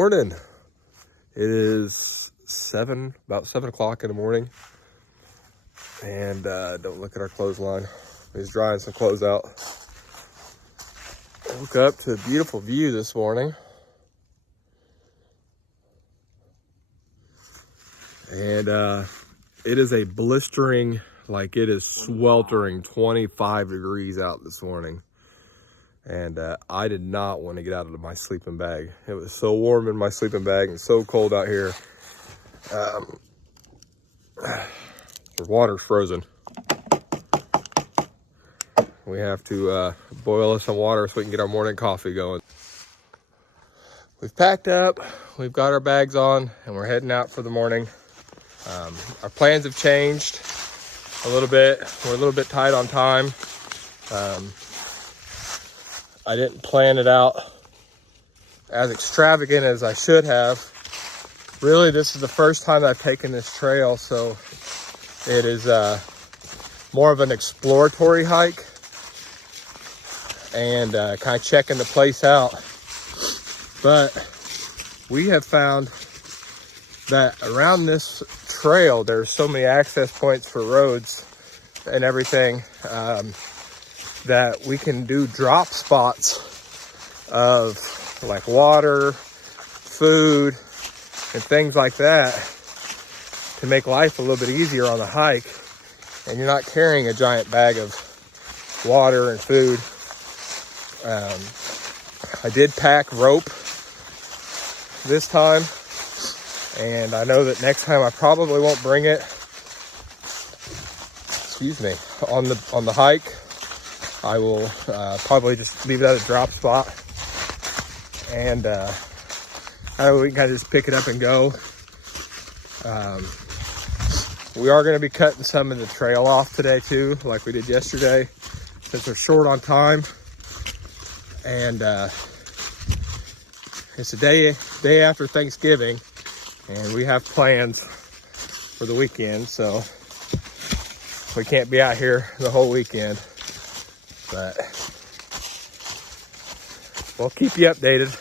morning. It is about 7 o'clock in the morning. And don't look at our clothesline. He's drying some clothes out. Woke up to a beautiful view this morning. And it is a blistering, like it is sweltering 25 degrees out this morning. And I did not want to get out of my sleeping bag. It was so warm in my sleeping bag and so cold out here. The water's frozen. We have to boil us some water so we can get our morning coffee going. We've packed up, we've got our bags on, and we're heading out for the morning. Our plans have changed a little bit. We're a little bit tight on time. I didn't plan it out as extravagant as I should have. Really, this is the first time I've taken this trail, so it is more of an exploratory hike and kind of checking the place out. But we have found that around this trail, there's so many access points for roads and everything that we can do drop spots of like water, food, and things like that to make life a little bit easier on the hike. And you're not carrying a giant bag of water and food. I did pack rope this time, and I know that next time I probably won't bring it. Excuse me. On the hike, I will probably just leave it at a drop spot, and we can kind of just pick it up and go. We are going to be cutting some of the trail off today too, like we did yesterday, since we're short on time. And it's a day after Thanksgiving, and we have plans for the weekend, so we can't be out here the whole weekend. But we'll keep you updated.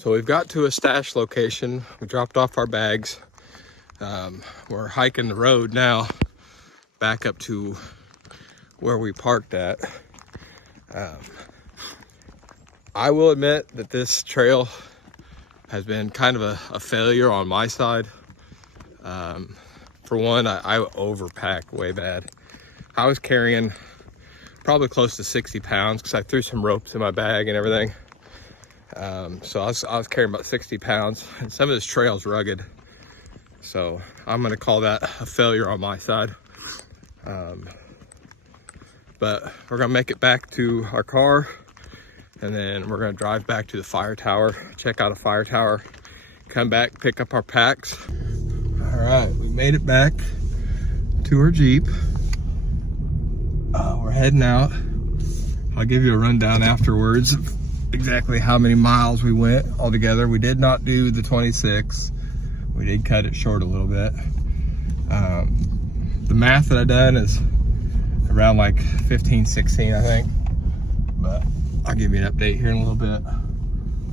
So we've got to a stash location. We dropped off our bags. We're hiking the road now back up to where we parked at. I will admit that this trail has been kind of a failure on my side. For one, I overpacked way bad. I was carrying probably close to 60 pounds because I threw some ropes in my bag and everything. So I was carrying about 60 pounds, and some of this trail's rugged. So I'm gonna call that a failure on my side. But we're gonna make it back to our car, and then we're gonna drive back to the fire tower, check out a fire tower, come back, pick up our packs. All right, we made it back to our Jeep. We're heading out. I'll give you a rundown afterwards of exactly how many miles we went altogether. We did not do the 26. We did cut it short a little bit. The math that I done is around like 15, 16, I think. But I'll give you an update here in a little bit.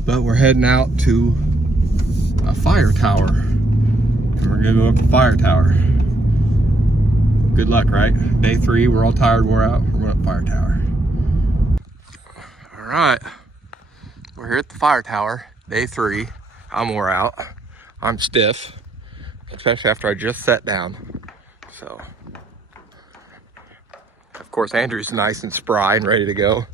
But we're heading out to a fire tower. And we're gonna go up the fire tower. Good luck, right? Day 3, we're all tired, we're out. We're going up fire tower. All right, we're here at the fire tower. Day 3, I'm wore out. I'm stiff, especially after I just sat down. So, of course, Andrew's nice and spry and ready to go.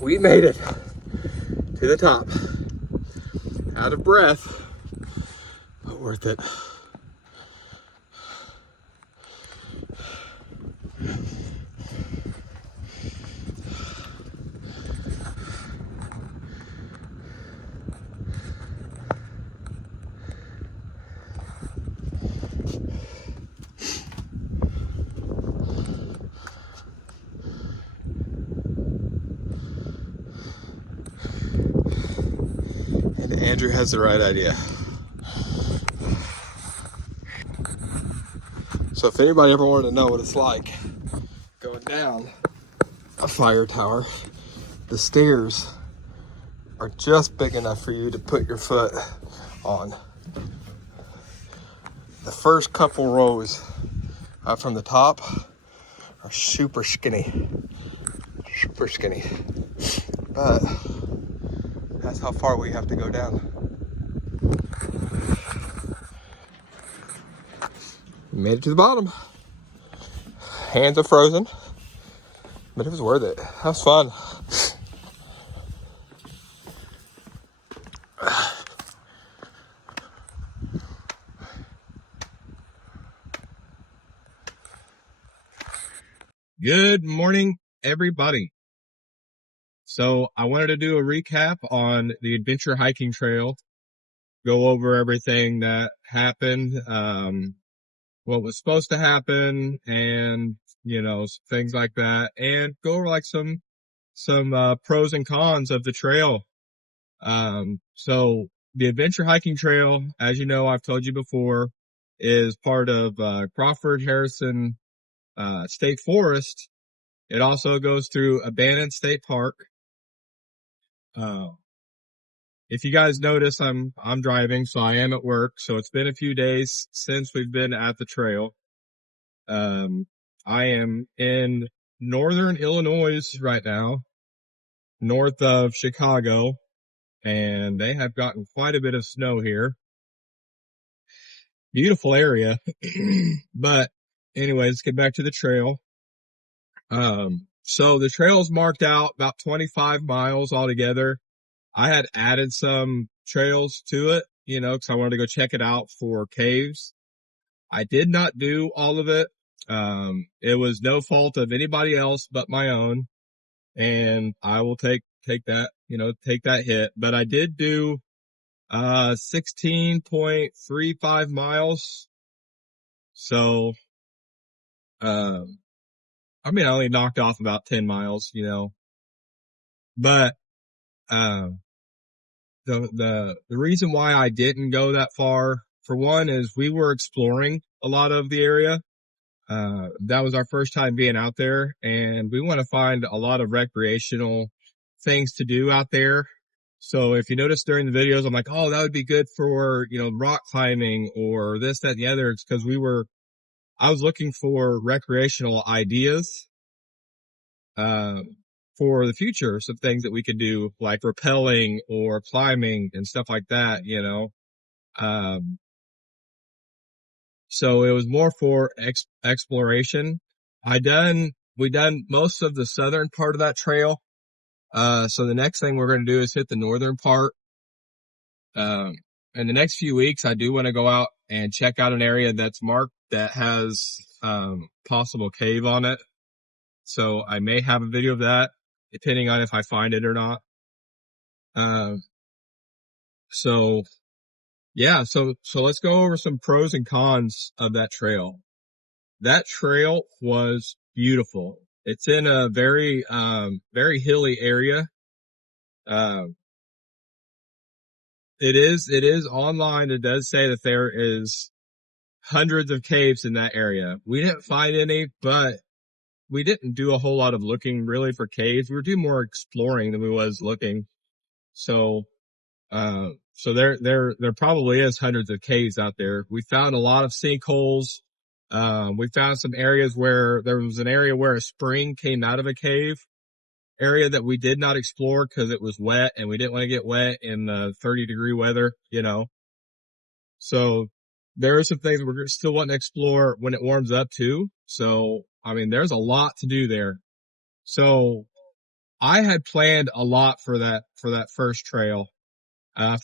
We made it to the top. Out of breath, but worth it. And Andrew has the right idea. So if anybody ever wanted to know what it's like going down a fire tower, the stairs are just big enough for you to put your foot on. The first couple rows from the top are super skinny, but that's how far we have to go down. We made it to the bottom. Hands are frozen, but it was worth it. That was fun. Good morning, everybody. So I wanted to do a recap on the Adventure Hiking Trail, go over everything that happened, what was supposed to happen, and things like that, and go over like some pros and cons of the trail. So the Adventure Hiking Trail, as you know, I've told you before, is part of Crawford Harrison State Forest. It also goes through Abandoned State Park. If you guys notice, I'm driving, so I am at work. So it's been a few days since we've been at the trail. I am in northern Illinois right now, north of Chicago, and they have gotten quite a bit of snow here. Beautiful area. But anyways, let's get back to the trail. So the trail is marked out about 25 miles altogether. I had added some trails to it, because I wanted to go check it out for caves. I did not do all of it. It was no fault of anybody else but my own, and I will take that, take that hit. But I did do 16.35 miles. So, I only knocked off about 10 miles, but, the reason why I didn't go that far, for one, is we were exploring a lot of the area. That was our first time being out there, and we want to find a lot of recreational things to do out there. So if you notice during the videos, I'm like, oh, that would be good for, rock climbing or this, that, and the other. It's because I was looking for recreational ideas, for the future, some things that we could do, like rappelling or climbing and stuff like that, so it was more for exploration. We done most of the southern part of that trail. So the next thing we're going to do is hit the northern part. In the next few weeks, I do want to go out and check out an area that's marked that has, possible cave on it. So I may have a video of that, depending on if I find it or not. So yeah, so let's go over some pros and cons of that trail. that trail was beautiful. It's in a very, very hilly area. Um, it is online. It does say that there is hundreds of caves in that area. We didn't find any, but we didn't do a whole lot of looking really for caves. We were doing more exploring than we was looking. So, so there probably is hundreds of caves out there. We found a lot of sinkholes. We found some areas where there was an area where a spring came out of a cave area that we did not explore because it was wet and we didn't want to get wet in the 30-degree weather, you know. So there are some things we're still wanting to explore when it warms up too. So, I mean, there's a lot to do there. So I had planned a lot for that first trail,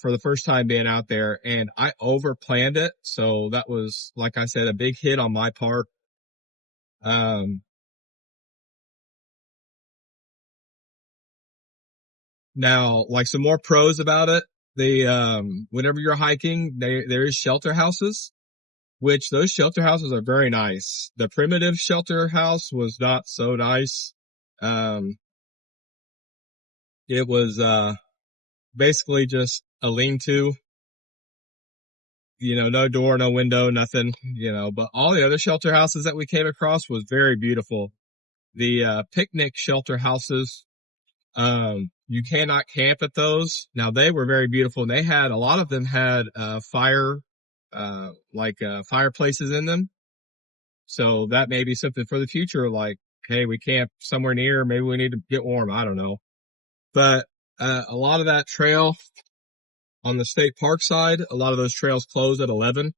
for the first time being out there, and I over planned it. So that was, like I said, a big hit on my part. Um, Now, like some more pros about it, whenever you're hiking, there is shelter houses, which those shelter houses are very nice. The primitive shelter house was not so nice. Um, it was, basically just a lean-to, you know, no door, no window, nothing, you know, but all the other shelter houses that we came across was very beautiful. The, picnic shelter houses, you cannot camp at those. Now they were very beautiful and they had, a lot of them had, fireplaces in them. So that may be something for the future. Like, hey, we camp somewhere near, maybe we need to get warm. I don't know. But, a lot of that trail on the state park side, a lot of those trails close at 11.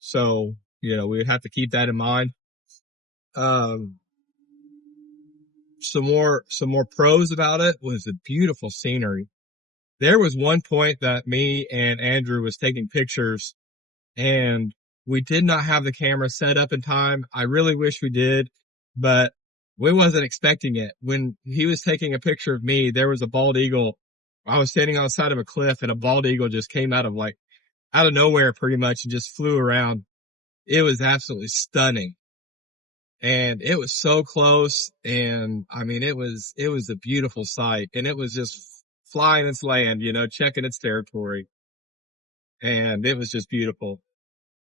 So, you know, we would have to keep that in mind. Um, some more pros about it was the beautiful scenery. There was one point that me and Andrew was taking pictures and we did not have the camera set up in time. I really wish we did, but we wasn't expecting it. When he was taking a picture of me, there was a bald eagle. I was standing on the side of a cliff and a bald eagle just came out of nowhere pretty much and just flew around. It was absolutely stunning. And it was so close. And I mean, it was a beautiful sight and it was just flying its land, you know, checking its territory. And it was just beautiful.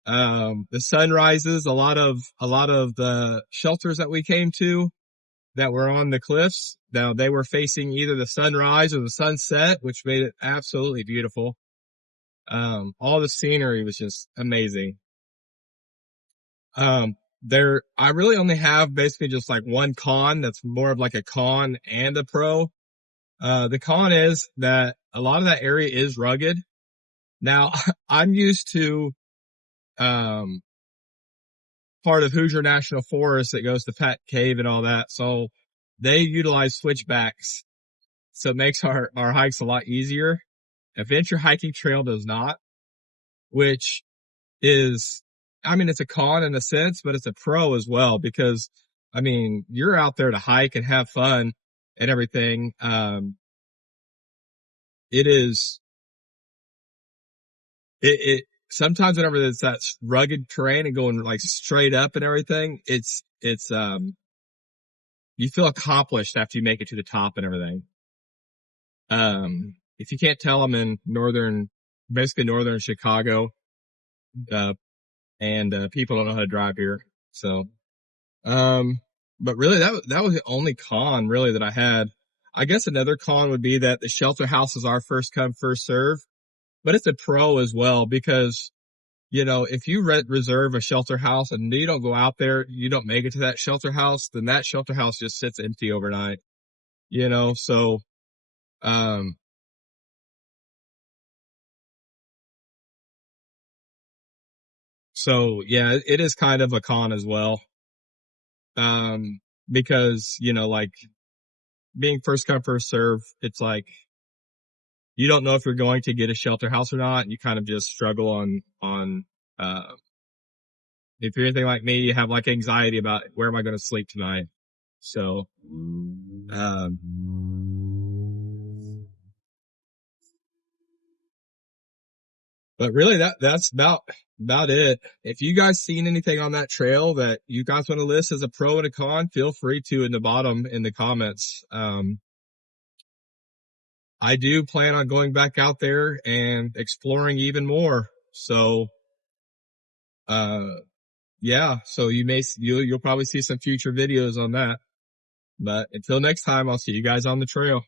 The sunrises, a lot of the shelters that we came to that were on the cliffs. Now they were facing either the sunrise or the sunset, which made it absolutely beautiful. All the scenery was just amazing. I really only have basically just like one con that's more of like a con and a pro. The con is that a lot of that area is rugged. Now I'm used to, um, part of Hoosier National Forest that goes to Pat Cave and all that. So they utilize switchbacks. So it makes our hikes a lot easier. Adventure Hiking Trail does not, which is, I mean, it's a con in a sense, but it's a pro as well because, I mean, you're out there to hike and have fun and everything. It is, sometimes whenever it's that rugged terrain and going like straight up and everything, you feel accomplished after you make it to the top and everything. If you can't tell, I'm in basically northern Chicago, uh, and, people don't know how to drive here. So, um, but really that was the only con really that I had. I guess another con would be that the shelter houses are first come, first serve, but it's a pro as well because, you know, if you reserve a shelter house and you don't go out there, you don't make it to that shelter house, then that shelter house just sits empty overnight, you know? So, um, yeah, it is kind of a con as well. Um, because, you know, like being first come, first serve, it's like you don't know if you're going to get a shelter house or not. You kind of just struggle uh, if you're anything like me, you have like anxiety about where am I going to sleep tonight? So, um, But really that's about it. If you guys seen anything on that trail that you guys want to list as a pro and a con, feel free to in the bottom in the comments. I do plan on going back out there and exploring even more. So, yeah, so you'll probably see some future videos on that. But until next time, I'll see you guys on the trail.